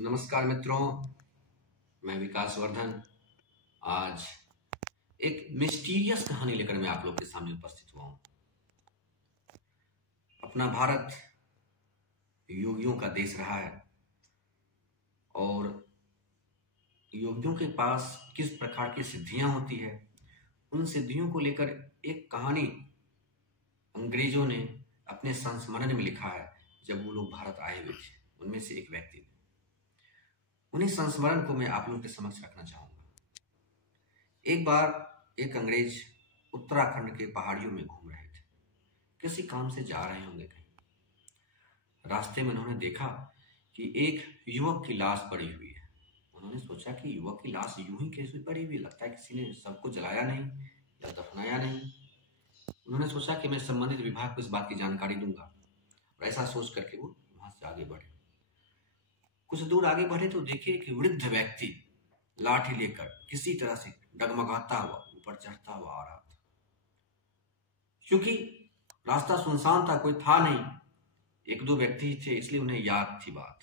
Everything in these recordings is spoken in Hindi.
नमस्कार मित्रों, मैं विकास वर्धन आज एक मिस्टीरियस कहानी लेकर मैं आप लोग के सामने उपस्थित हुआ हूं। अपना भारत योगियों का देश रहा है और योगियों के पास किस प्रकार की सिद्धियां होती है, उन सिद्धियों को लेकर एक कहानी अंग्रेजों ने अपने संस्मरण में लिखा है। जब वो लोग भारत आए हुए थे, उनमें से एक व्यक्ति ने, उन्हीं संस्मरण को मैं आप लोगों के समक्ष रखना चाहूंगा। एक बार एक अंग्रेज उत्तराखंड के पहाड़ियों में घूम रहे थे। किसी काम से जा रहे होंगे कहीं। रास्ते में उन्होंने देखा कि एक युवक की लाश पड़ी हुई है। उन्होंने सोचा कि युवक की लाश यूं ही कैसे पड़ी हुई, लगता है किसी ने सबको जलाया नहीं या दफनाया नहीं। उन्होंने सोचा कि मैं संबंधित विभाग को इस बात की जानकारी दूंगा, और ऐसा सोच करके वो वहां से आगे बढ़े। कुछ दूर आगे बढ़े तो देखे कि वृद्ध व्यक्ति लाठी लेकर किसी तरह से डगमगाता हुआ ऊपर चढ़ता हुआ आ रहा था। क्योंकि रास्ता सुनसान था, कोई था नहीं, एक दो व्यक्ति ही थे, इसलिए उन्हें याद थी बात।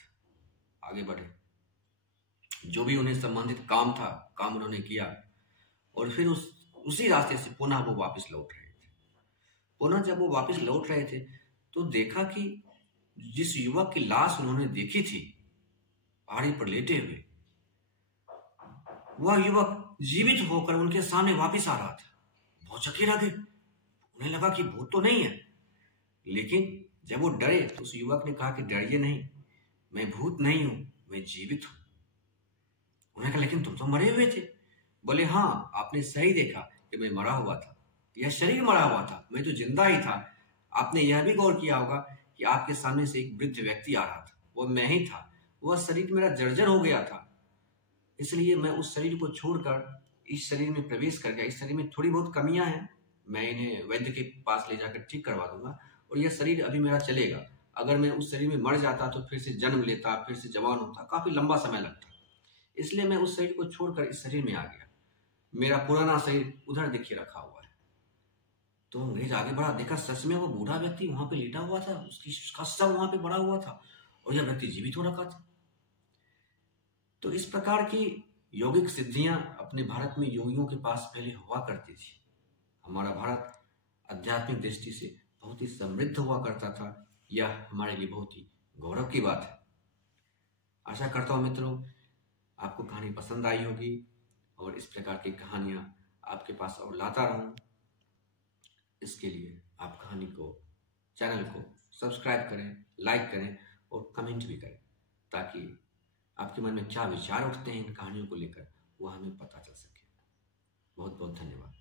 आगे बढ़े, जो भी उन्हें संबंधित काम था, काम उन्होंने किया और फिर उसी रास्ते से पुनः वो वापस लौट रहे थे। पुनः जब वो वापस लौट रहे थे तो देखा कि जिस युवक की लाश उन्होंने देखी थी पहाड़ी पर लेटे हुए, वह युवक जीवित होकर उनके सामने वापस आ रहा था। बहुत चकित रह गए, उन्हें लगा कि भूत तो नहीं है। लेकिन जब वो डरे तो उस युवक ने कहा कि डरिए नहीं, मैं भूत नहीं हूं, मैं जीवित हूं। उन्होंने कहा लेकिन तुम तो मरे हुए थे। बोले हाँ, आपने सही देखा कि मैं मरा हुआ था, यह शरीर मरा हुआ था, मैं तो जिंदा ही था। आपने यह भी गौर किया होगा कि आपके सामने से एक वृद्ध व्यक्ति आ रहा था, वो मैं ही था। वह शरीर मेरा जर्जर हो गया था, इसलिए मैं उस शरीर को छोड़कर इस शरीर में प्रवेश कर गया। इस शरीर में थोड़ी बहुत कमियां हैं, मैं इन्हें वैद्य के पास ले जाकर ठीक करवा दूंगा और यह शरीर अभी मेरा चलेगा। अगर मैं उस शरीर में मर जाता तो फिर से जन्म लेता, फिर से जवान होता, काफी लंबा समय लगता। इसलिए मैं उस शरीर को छोड़कर इस शरीर में आ गया। मेरा पुराना शरीर उधर देखिए रखा हुआ है। तो अंग्रेज आगे बढ़ा, देखा सच में वो बूढ़ा व्यक्ति वहां पे लेटा हुआ था, उसका शव वहां पे पड़ा हुआ था और यह व्यक्ति जीवित हो रखा था। तो इस प्रकार की यौगिक सिद्धियां अपने भारत में योगियों के पास पहले हुआ करती थी। हमारा भारत आध्यात्मिक दृष्टि से बहुत ही समृद्ध हुआ करता था। यह हमारे लिए बहुत ही गौरव की बात है। आशा करता हूं मित्रों आपको कहानी पसंद आई होगी और इस प्रकार की कहानियां आपके पास और लाता रहूं। इसके लिए आप कहानी को, चैनल को सब्सक्राइब करें, लाइक करें और कमेंट भी करें, ताकि आपके मन में क्या विचार उठते हैं इन कहानियों को लेकर, वो हमें पता चल सके। बहुत बहुत धन्यवाद।